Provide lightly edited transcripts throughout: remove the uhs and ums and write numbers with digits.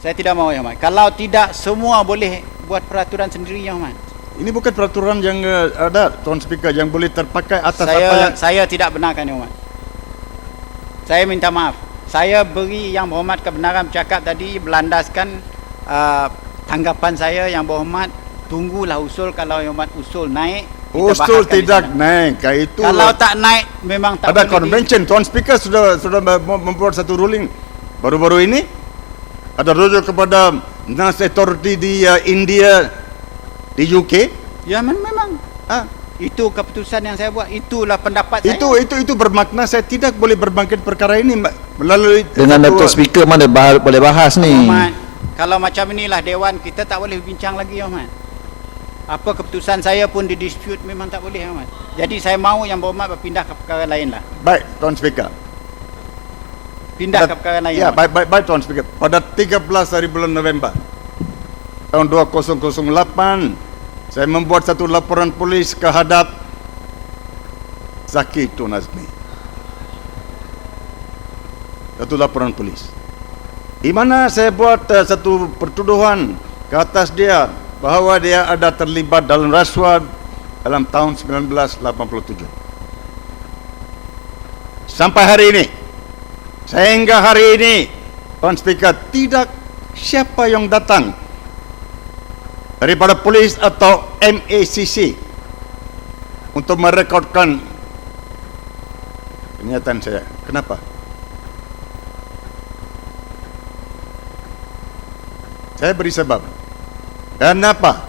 Saya tidak mahu, Yang Hormat. Kalau tidak, semua boleh buat peraturan sendiri, Yang Hormat. Ini bukan peraturan yang ada, Tuan Speaker, yang boleh terpakai atas apa yang... Saya tidak benarkan, Yang Hormat. Saya minta maaf. Saya beri Yang Berhormat kebenaran bercakap tadi berlandaskan tanggapan saya. Yang Berhormat, tunggulah usul. Kalau Yang Berhormat usul naik, usul tidak naik. Itu kalau tak naik, memang tak ada boleh. convention. Tuan Speaker sudah membuat satu ruling baru-baru ini. Ada rujuk kepada Nurse Authority di India, di UK. Ya, memang. Itu keputusan yang saya buat. Itulah pendapat saya. Itu bermakna saya tidak boleh berbangkit perkara ini melalui dengan Datuk Speaker mana boleh bahas ni. Ahmad, kalau macam inilah Dewan, kita tak boleh bincang lagi, Ahmad. Apa keputusan saya pun didispute, memang tak boleh, Ahmad. Jadi saya mahu Yang Berhormat berpindah ke perkara lain lah. Baik, Tuan Speaker. Pindah ke perkara lain. Ya, baik Tuan Speaker. Pada 13 hari bulan November tahun 2008, saya membuat satu laporan polis kehadap Zaki Tun Azmi. Satu laporan polis, di mana saya buat satu pertuduhan ke atas dia bahawa dia ada terlibat dalam rasuah dalam tahun 1987. Sampai hari ini, sehingga hari ini, Tuan Speaker, tidak siapa yang datang daripada polis atau MACC untuk merekodkan pernyataan saya. Kenapa? Saya beri sebab. Kenapa?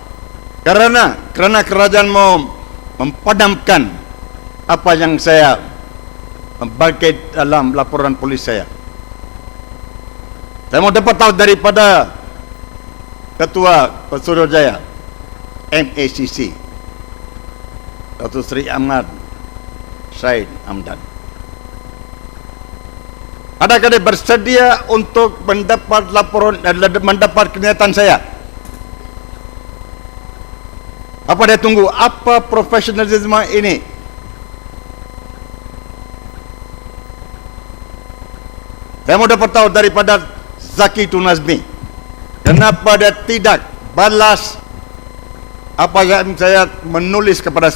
Kerana kerajaan mau mempadamkan apa yang saya membangkit dalam laporan polis saya. Saya mau dapat tahu daripada Ketua Pesuruhjaya MACC, Datuk Seri Ahmad Syed Hamdan. Adakah dia bersedia untuk mendapat laporan, mendapat kenyataan saya? Apa dia tunggu? Apa profesionalisme ini? Saya mau dapat tahu daripada Zaki Tun Azmi, kenapa dia tidak balas apa yang saya menulis kepada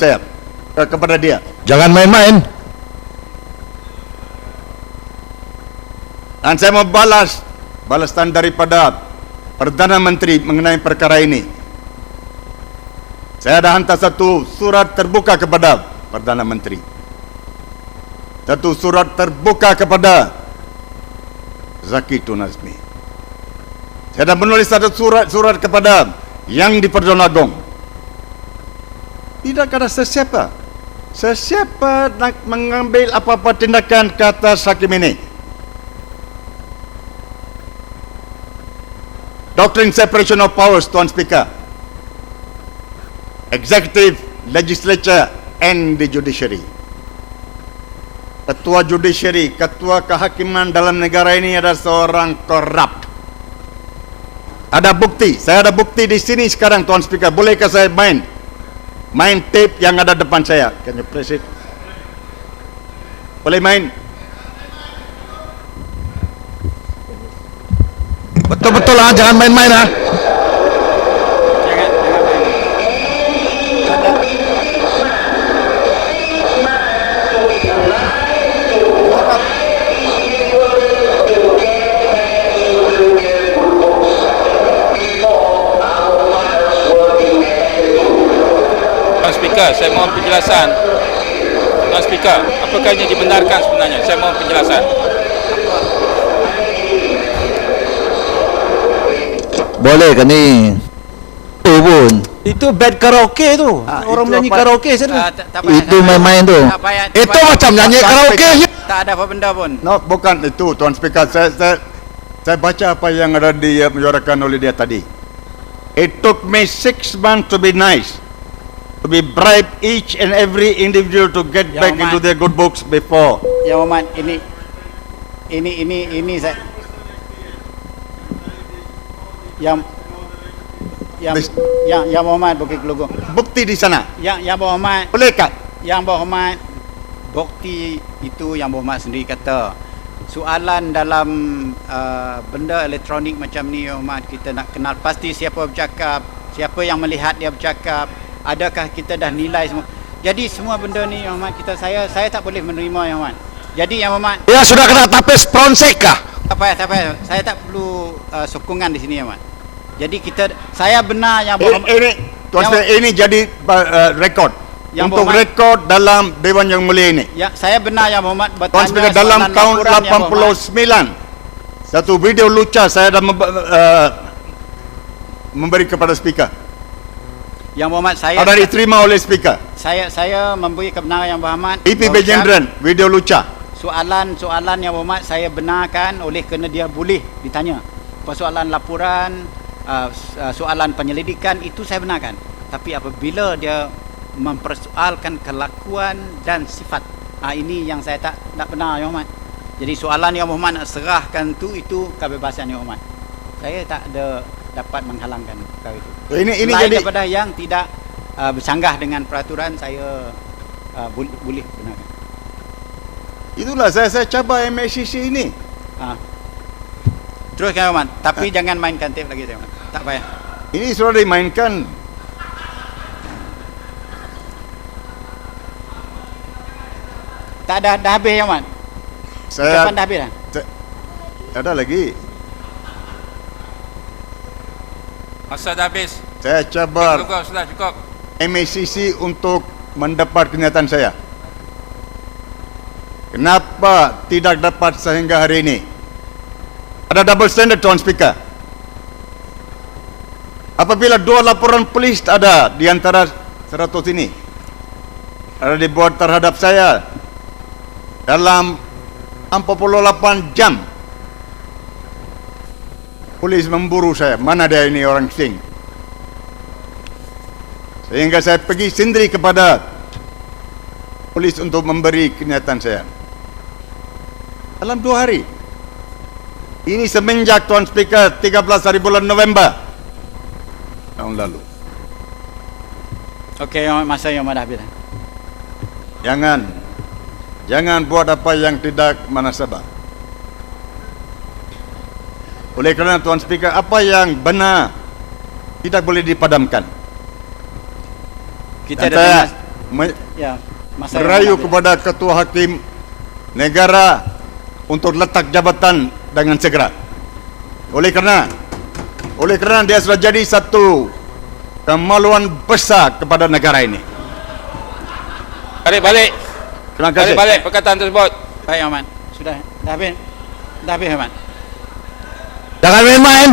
dia. Jangan main-main. Dan saya mau balasan daripada Perdana Menteri mengenai perkara ini. Saya dah hantar satu surat terbuka kepada Perdana Menteri. Satu surat terbuka kepada Zaki Tun Azmi. Saya dah menulis satu surat kepada Yang di-Pertuan Agong. Tidak ada sesiapa nak mengambil apa-apa tindakan ke atas hakim ini. Doctrine separation of powers, Tuan Speaker. Executive, legislature and the judiciary. Ketua judiciary, ketua kehakiman dalam negara ini adalah seorang corrupt. Ada bukti, saya ada bukti di sini sekarang, Tuan Speaker. Bolehkah saya main tape yang ada depan saya? Can you press it? Boleh main? Betul-betul lah, jangan main-main lah. Saya mohon penjelasan. Tuan Speaker, apakah ini dibenarkan sebenarnya? Saya mohon penjelasan. Boleh ke ni? Oh pun. Itu bed karaoke tu. Orang menyanyi apa? karaoke sana. Tak payah, Itu main-main tu. tak payah. Itu macam nyanyi karaoke je. Tak ada apa benda pun. No, bukan itu, Tuan Speaker. Saya baca apa yang ada menyuarakan oleh dia tadi. It took me 6 months to be nice, to be bribe each and every individual to get Ya, back Ahmad. into their good books before. Yang Hormat, ini saya yang Berhormat Bukit Kelugong. Bukti di sana. Yang Berhormat, Bolehkah? Yang Berhormat, bukti itu Yang Berhormat sendiri kata soalan dalam benda elektronik macam ni, Yang Hormat, kita nak kenal pasti siapa bercakap, siapa yang melihat dia bercakap, adakah kita dah nilai semua. Jadi semua benda ni, Yang Hormat, saya tak boleh menerima, Yang Hormat. Jadi Yang Hormat, Ya sudah kena tapis pronsek kah? tak payah. Saya tak perlu sokongan di sini, Yang Hormat. Jadi saya benar Yang Berhormat. Tuan Yang- Speaker, ini jadi rekod. Yang Untuk Berhormat. rekod dalam Dewan Yang Mulia ini. Ya, saya benar Yang Berhormat Tuan bertanya Speaker, dalam soalan tahun laporan, Yang Berhormat. 89, satu video lucah saya dah memberi kepada Speaker. Yang Berhormat, Ada diterima oleh Speaker. saya memberi kebenaran Yang Berhormat. EP Bahawa Bejendran, video lucah. soalan Yang Berhormat saya benarkan oleh kerana dia boleh ditanya. Persoalan laporan, soalan penyelidikan itu saya benarkan. Tapi apabila dia mempersoalkan kelakuan dan sifat, ini yang saya tak benar, Yang Hormat. Jadi soalan Yang Berhormat nak serahkan itu kebebasan Yang Hormat. Saya tak ada dapat menghalangkan perkara itu. Ini Selain jadi daripada yang tidak bersanggah dengan peraturan, saya boleh benarkan. itulah saya cabar MACC ini. Teruskan, Yang Hormat. Tapi jangan mainkan tape lagi, Yang Hormat. Tak payah. Ini sudah dimainkan. Tak ada, dah habis, Yang Hormat. Saya Ucapan dah habis dah. ada lagi. Masa dah habis. Saya cabar Cukup, sudah cukup. MACC untuk mendapat kenyataan saya. Kenapa tidak dapat sehingga hari ini? Ada double standard, Tuan Speaker. Apabila 2 laporan polis ada di antara 100 ini, ada dibuat terhadap saya dalam 48 jam. Polis memburu saya, mana dia ini orang Sing. Sehingga saya pergi sendiri kepada polis untuk memberi kenyataan saya. Dalam 2 hari. Ini semenjak, Tuan Speaker, 13 hari bulan November tahun lalu. Okey, Yang Hormat, masa Yang Hormat dah habis dah. Jangan buat apa yang tidak munasabah. Oleh kerana, Tuan Speaker, apa yang benar tidak boleh dipadamkan. Kita Dan ada saya masa Yang merayu Hormat habis kepada Ketua Hakim Negara untuk letak jabatan dengan segera. Oleh kerana dia sudah jadi satu kemaluan besar kepada negara ini. Tarik balik. Terima Tarik kasih. balik perkataan tersebut. dah. Baik, Yang Hormat. Sudah. Dah habis. Dah habis, Yang Hormat. Jangan main-main.